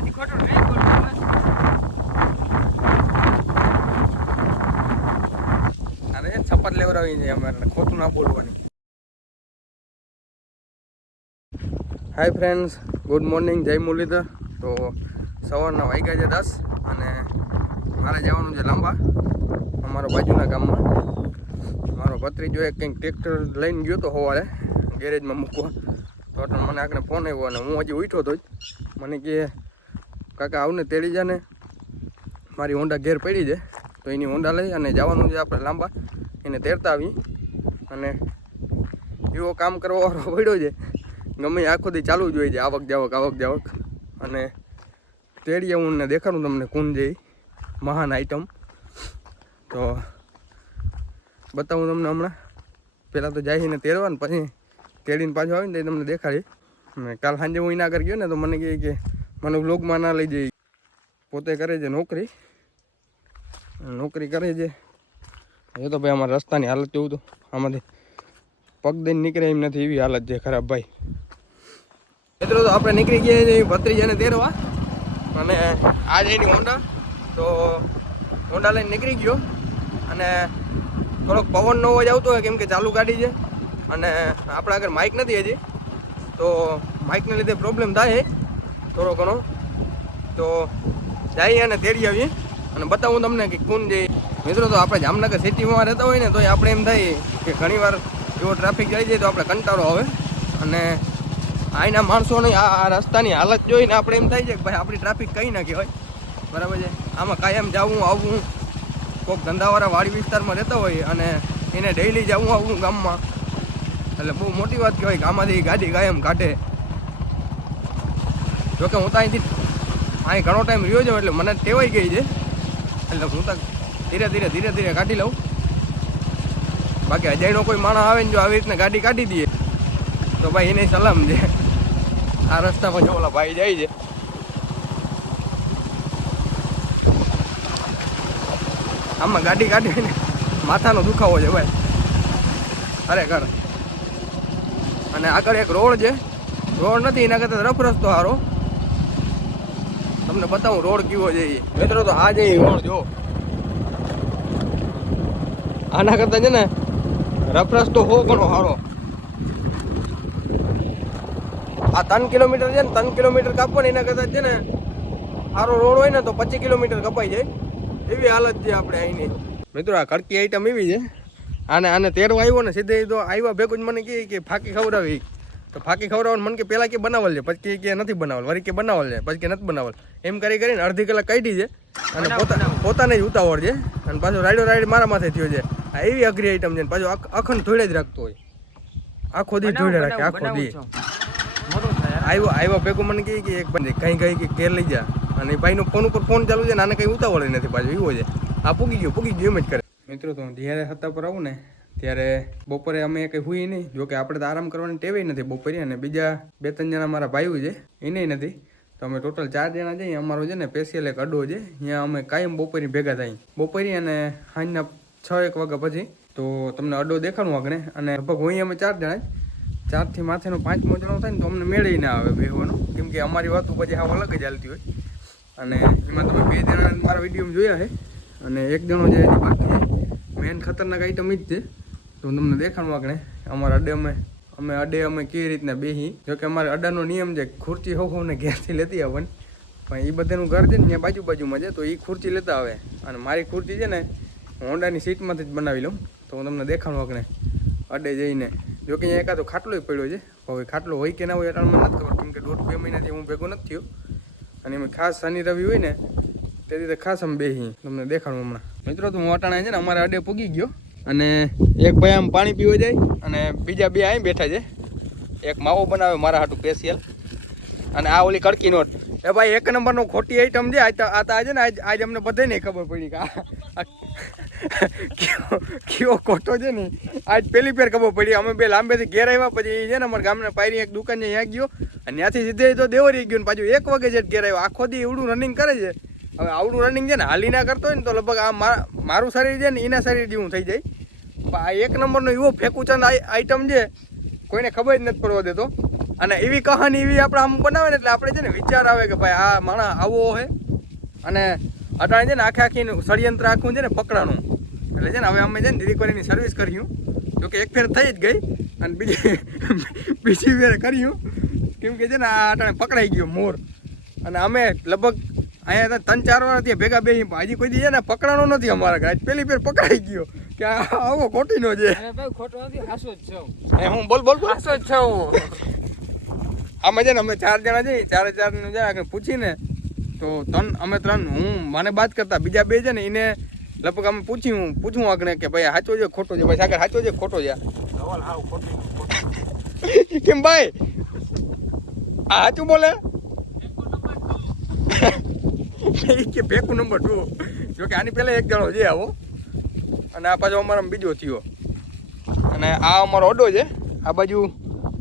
અને છપ્પર લેવડાવી છે અમારે ખોટું ના બોલવાની. હાય ફ્રેન્ડ્સ, ગુડ મોર્નિંગ, જય મુરલીધર. તો સવારના વાગ્યા છે 10 અને મારે જવાનું છે લાંબા, અમારા બાજુના ગામમાં. મારો ભત્રીજો એક કંઈક ટ્રેક્ટર લઈને ગયો તો સવારે ગેરેજમાં મૂકવા. તો મને આગળ ફોન આવ્યો અને હું હજી ઉઠ્યો હતો જ. મને કહે કાકા આવને તેડી જા ને, મારી હોન્ડા ઘેર પડી છે તો એની હોન્ડા લઈ અને જવાનું છે આપણે લાંબા, એને તેડતા આવી. અને એવો કામ કરવાવાળો પડ્યો છે, ગમે આખો દી ચાલુ જ હોય છે, આવક જાવક. અને તેડીએ હું ને દેખાડું તમને કોણ છે મહાન આઈટમ. તો બતાવું તમને હમણાં. પહેલાં તો જઈને તેડવા ને પછી તેડીને પાછું આવીને તો તમને દેખાડી. કાલ સાંજે હું એના આગળ ગયો ને તો મને કહે કે મને વ્લોગમાં ના લઈ જઈ. પોતે કરે છે નોકરી કરે છે. એ તો ભાઈ અમારા રસ્તાની હાલત જોવું તો આમાંથી પગ દઈને નીકળે એમ નથી, એવી હાલત છે ખરાબ ભાઈ. મિત્રો તો આપણે નીકળી ગયા છીએ ભત્રીજાને તેડવા અને આ છે એની હોન્ડા. તો હોન્ડા લઈને નીકળી ગયો અને થોડોક પવનનો અવાજ આવતો હોય કેમ કે ચાલુ ગાડી છે અને આપણા આગળ માઇક નથી હજી, તો માઇકને લીધે પ્રોબ્લેમ થાય થોડો ઘણો. તો જઈએ અને તેડી આવીએ અને બતાવું તમને કે કોણ જે. મિત્રો તો આપણે જામનગર સિટીમાં રહેતા હોય ને તો આપણે એમ થાય કે ઘણીવાર એવો ટ્રાફિક જાય છે તો આપણે કંટાળો આવે. અને અહીંના માણસોની આ રસ્તાની હાલત જોઈને આપણે એમ થાય છે કે ભાઈ આપણી ટ્રાફિક કંઈ ના કહેવાય, બરાબર છે. આમાં કાયમ જવું આવવું, કોઈક ધંધાવાળા વાડી વિસ્તારમાં રહેતા હોય અને એને ડેઈલી જવું આવવું ગામમાં, એટલે બહુ મોટી વાત કહેવાય કે આમાંથી ગાડી કાયમ કાઢે. જોકે હું તો અહીં ઘણો ટાઈમ રહ્યો છું એટલે મને ટેવાઈ ગઈ છે, એટલે હું તો ધીરે કાઢી લઉં. બાકી અજાણ્યો કોઈ માણસ આવે ને જો આવી રીતના ગાડી કાઢી દઈએ તો ભાઈ એને સલામ છે. આ રસ્તા પર જો ઓલા ભાઈ જાય છે, આમાં ગાડી કાઢીને માથાનો દુખાવો છે ભાઈ ખરેખર. અને આગળ એક રોડ છે, રોડ નથી એના કરતાં રફ રસ્તો સારો. તમને બતાવું રોડ કેવો છે મિત્રો. તો આ જે રોડ જો આના કરતા છે ને રફ રસ્તો હો ઘણો સારો. આ 3 કિલોમીટર છે ને 3 કિલોમીટર કાપવા એના કરતા છે ને સારો રોડ હોય ને તો 25 કિલોમીટર કપાઈ જાય એવી હાલત છે આપણે અહીંની. મિત્રો આ કડકી આઈટમ એવી છે, આને તેડવા આવ્યો ને સીધે તો આવ્યા ભેગું જ મને કહે કે ફાકી ખવડાવી. તો ફાકી ખવડાવવાનું મને કે પહેલાં કે બનાવલ છે, પછી કે નથી બનાવલ, વળી કે બનાવલ છે, પછી કે નથી બનાવલ. એમ કરીને અડધી કલાક કાઢી છે અને પોતાને જ ઉતાવળ છે. અને પાછો રાઈડ મારા માથે થયો છે. આ એવી અઘરી આઈટમ છે ને પાછું અખંડ ધોળે જ રાખતો હોય, આખો દી ધોળે રાખે આખો દી. આવ્યા ભેગું મને કહે કે એક બંધ કઈ કે ઘેર લઈ જા. અને ભાઈનો ફોન ઉપર ફોન ચાલુ છે ને આને કંઈ ઉતાવળ નથી પાછું, એવો છે. આ પૂગી ગયો એમ જ કરે. મિત્રો તો જ્યારે હતા પર આવું ને ત્યારે બપોરે અમે કંઈ હુઈ નહીં, જોકે આપણે તો આરામ કરવાની ટેવે નથી બપોરે. અને બીજા 2-3 જણા મારા ભાઈઓ છે એને નથી, તો અમે ટોટલ 4 જણા જઈએ. અમારો છે ને સ્પેશિયલ એક અડ્ડો છે, ત્યાં અમે કાયમ બપોરે ભેગા થાય, બપોરે અને સાંજના 6-1 વાગ્યા પછી. તો તમને અડ્ડો દેખાડું આગળ. અને લગભગ હોય અમે 4 જણા જ, 4થી માથેનો 5મો જણો થાય ને તો અમને મેળવી ના આવે બેહવાનું, કેમ કે અમારી વાતો પછી હાવ અલગ જ હાલતી હોય. અને એમાં તમે 2 જણા મારા વિડીયોમાં જોયા છે અને 1 જણો જે બાકી છે, મેન ખતરનાક આઈટમ જ છે. તો તમને દેખાડું આગળ અમારા અડ્ડે અમે કેવી રીતના બેસી. જોકે અમારે અડ્ડાનો નિયમ છે ખુરચી હોને ઘેરથી લેતી આવવાની, પણ એ બધાનું ઘર છે ને ત્યાં બાજુમાં છે, તો એ ખુરચી લેતા આવે. અને મારી ખુરચી છે ને હોન્ડાની સીટમાંથી જ બનાવી લઉં. તો હું તમને દેખાડું આગળ અડ્ડે જઈને. જોકે અહીંયા એકાદો ખાટલો પડ્યો છે, હવે ખાટલો હોય કે ના હોય એટલે મને નથી ખબર, કેમ કે 1.5-2 મહિનાથી હું ભેગો નથી થયો. અને એમાં ખાસ શનિ રવિ હોય ને તે રીતે ખાસ અમે બેસી. તમને દેખાડું હમણાં. મિત્રો તો હું અટાણા છે ને અમારે અડ્ડે પૂગી ગયો અને એક ભાઈ આમ પાણી પીવા જાય અને બીજા 2 અહીં બેઠા છે. એક માવો બનાવે મારા હાટું સ્પેશિયલ, અને આ ઓલી કડકી નોટ. એ ભાઈ 1 નંબરનો ખોટી આઈટમ છે. આ છે ને આજ અમને બધાને ખબર પડી કે કયો ખોટો છે ને આજ પહેલી ફેર ખબર પડી. અમે 2 લાંબેથી ઘેર આવ્યા, પછી છે ને અમારા ગામના પાયરી એક દુકાન છે ત્યાં ગયો અને ત્યાંથી સીધે તો દેવરી ગયો ને પાછું 1 વાગે જ ઘેર આવ્યો. આખો દી એવડું રનિંગ કરે છે. હવે આવડું રનિંગ છે ને હાલી ના કરતો હોય ને તો લગભગ આ મારું શરીર છે ને એના શરીર જેવું થઈ જાય. આ 1 નંબરનો એવો ફેંકુચંદ આઈટમ છે, કોઈને ખબર જ નથી પડવા દેતો. અને એવી કહાની એવી આપણે આમ બનાવે ને એટલે આપણે છે ને વિચાર આવે કે ભાઈ આ માણસ આવો હે. અને અટાણે છે ને આખી ષડયંત્ર આખું છે ને પકડાનું. એટલે છે ને હવે અમે છે ને ડિલિવરીની સર્વિસ કર્યું. જોકે એક ફેર થઈ જ ગઈ અને બીજી ફેર કર્યું કેમ કે છે ને આ અટાણે પકડાઈ ગયો મોર. અને અમે લગભગ અહીંયા 3-4 વાર ત્યાં ભેગા બેસી હજી કોઈ દી છે ને પકડાનો નથી અમારા ઘરે. પહેલી ફેર પકડાઈ ગયો કે આવો ખોટીનો છે. ખોટો નથી, હાસો જ છું. હું બોલ હાસો જ છું. આમાં છે ને અમે 4 જણા જઈએ, 4 ને આગળ પૂછીને તો અમે 3 હું મને બાત કરતા બીજા 2 છે ને એને લગભગ અમે પૂછું આગળ કે ભાઈ સાચો છે ખોટો છે, ભાઈ સાગર સાચો છે ખોટો છે? કેમ ભાઈ આ સાચું બોલે? કે ભેકું નંબર 2. જોકે આની પહેલા એક જણો છે આવો અને આ પાછો અમારો બીજો થયો. અને આ અમારો અડ્ડો છે. આ બાજુ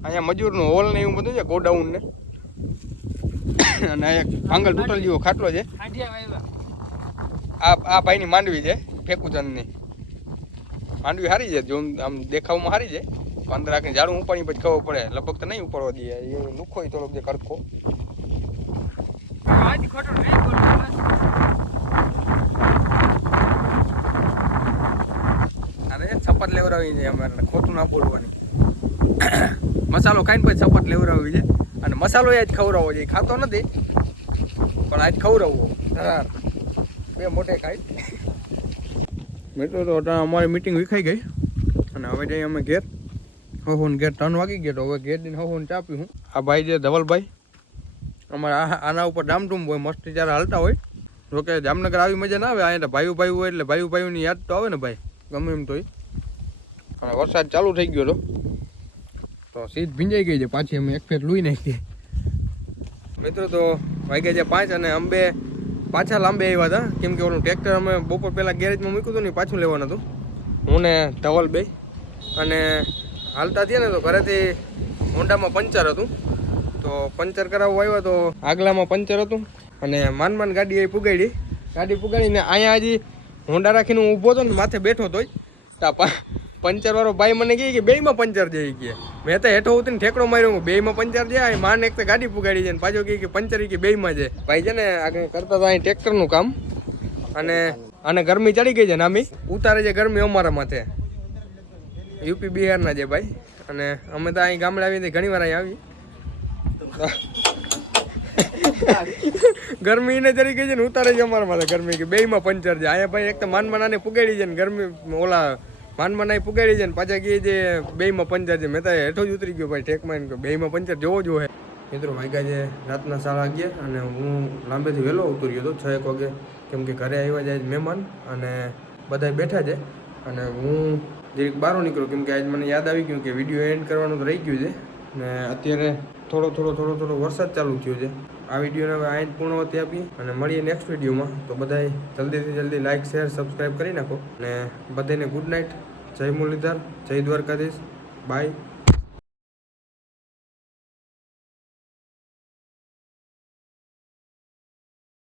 અહીંયા મજૂરનો હોલ ને એવું બધું છે, ગોડાઉન ને. અને અહીંયા આંગલ ટોટલ જેવો ખાટલો છે. આ ભાઈની માંડવી છે, ફેકુચંદની માંડવી સારી છે. જો આમ દેખાવમાં સારી છે. અંદર આખી ઝાડું ઉપાડી પછી ખબર પડે. લગભગ તો નહીં ઉપાડવા દે, એ લુખો થોડોક જે કરખો. અને શપથ લેવડાવી છે અમારે, ખોટું ના બોલવાની. મસાલો ખાઈને પછી શપથ લેવડાવી છે. અને મસાલો એ જ ખવડાવવો છે. ખાતો નથી પણ આજ ખવડાવવો. બે મોટે ખાઈ. મિત્રો તો અમારી મીટિંગ વિખાઈ ગઈ અને હવે જઈએ અમે ઘેર. ઘેર 3 વાગી ગયા. તો હવે ઘેર જઈને ચા પીવું. આ ભાઈ છે ધવલભાઈ, અમારા આના ઉપર ડામડૂમ હોય, મસ્તી જ્યારે હાલતા હોય. જોકે જામનગર આવી મજા ના આવે. અહીંયા ભાઈઓ હોય એટલે ભાઈઓની યાદ તો આવે ને ભાઈ, ગમે એમ તોય. અને વરસાદ ચાલુ થઈ ગયો તો સીધ ભીંજાઈ ગઈ છે પાછી. અમે એક ફેર લૂઈ નાખીએ. મિત્રો તો વાગ્યા છે 5 અને અમે પાછા લાંબે આવ્યા હતા. કેમ કે ઓલું ટ્રેક્ટર અમે બપોર પહેલાં ગેરેજમાં મૂક્યું હતું ને પાછું લેવાનું હતું. હું ને ધવલ બે અને હાલતા થયા ને તો ઘરેથી હોન્ડામાં પંચર હતું. તો પંચર કરાવવા આવ્યા તો આગલામાં પંચર હતું અને માન ગાડી અહીં પુગાડી. ગાડી પુગાડીને અહીંયા હજી હોન્ડા રાખીને હું ઊભો હતો ને માથે બેઠો હતો. પંચરવાળો ભાઈ મને કહે કે બેયમાં પંચર જઈ ગયા. મેં તો હેઠો ઉતરીને ઠેકડો માર્યો, બેયમાં પંચર જાય. માન એક તો ગાડી પુગાડી છે ને પાછો કહે કે પંચર કે બેયમાં છે. ભાઈ છે ને આગળ કરતા હતા અહીં ટ્રેક્ટરનું કામ. અને ગરમી ચડી ગઈ છે ને આમી ઉતારે છે ગરમી અમારા માથે. યુપી બિહારના છે ભાઈ. અને અમે તો અહીં ગામડે આવીને ઘણી વાર અહીં આવી. ગરમી ને ચડી ગઈ છે ને ઉતારે છે અમારા માથે ગરમી કે બેયમાં પંચર છે. અહીંયા ભાઈ એક તો માનમાં આને પુગાડી છે ને ગરમી ઓલા માનમાં નાઈ પુગાડી છે ને પાછા કહે છે બેયમાં પંચર છે. મેં તો હેઠો જ ઉતરી ગયો ભાઈ ઠેકમાં બેયમાં પંચર જોવો જોઈએ. મિત્રો વાગ્યા છે રાતના 11:30 અને હું લાંબેથી વહેલો ઉતર્યો હતો 6 વાગે. કેમ કે ઘરે આવ્યા જાય મહેમાન અને બધા બેઠા છે. અને હું જરીક બહાર નીકળ્યો કેમ કે આજ મને યાદ આવી ગયું કે વિડીયો એન્ડ કરવાનું તો રહી ગયું છે. ને અત્યારે થોડો વરસાદ ચાલુ થયો છે. આ વિડીયોને હવે અહીં પૂર્ણવતી આપીએ અને મળીએ નેક્સ્ટ વિડીયોમાં. તો બધાએ જલ્દીથી જલ્દી લાઇક શેર સબસ્ક્રાઈબ કરી નાખો. ને બધાને ગુડ નાઇટ. જય મુરલીધર, જય દ્વારકાધીશ, બાય.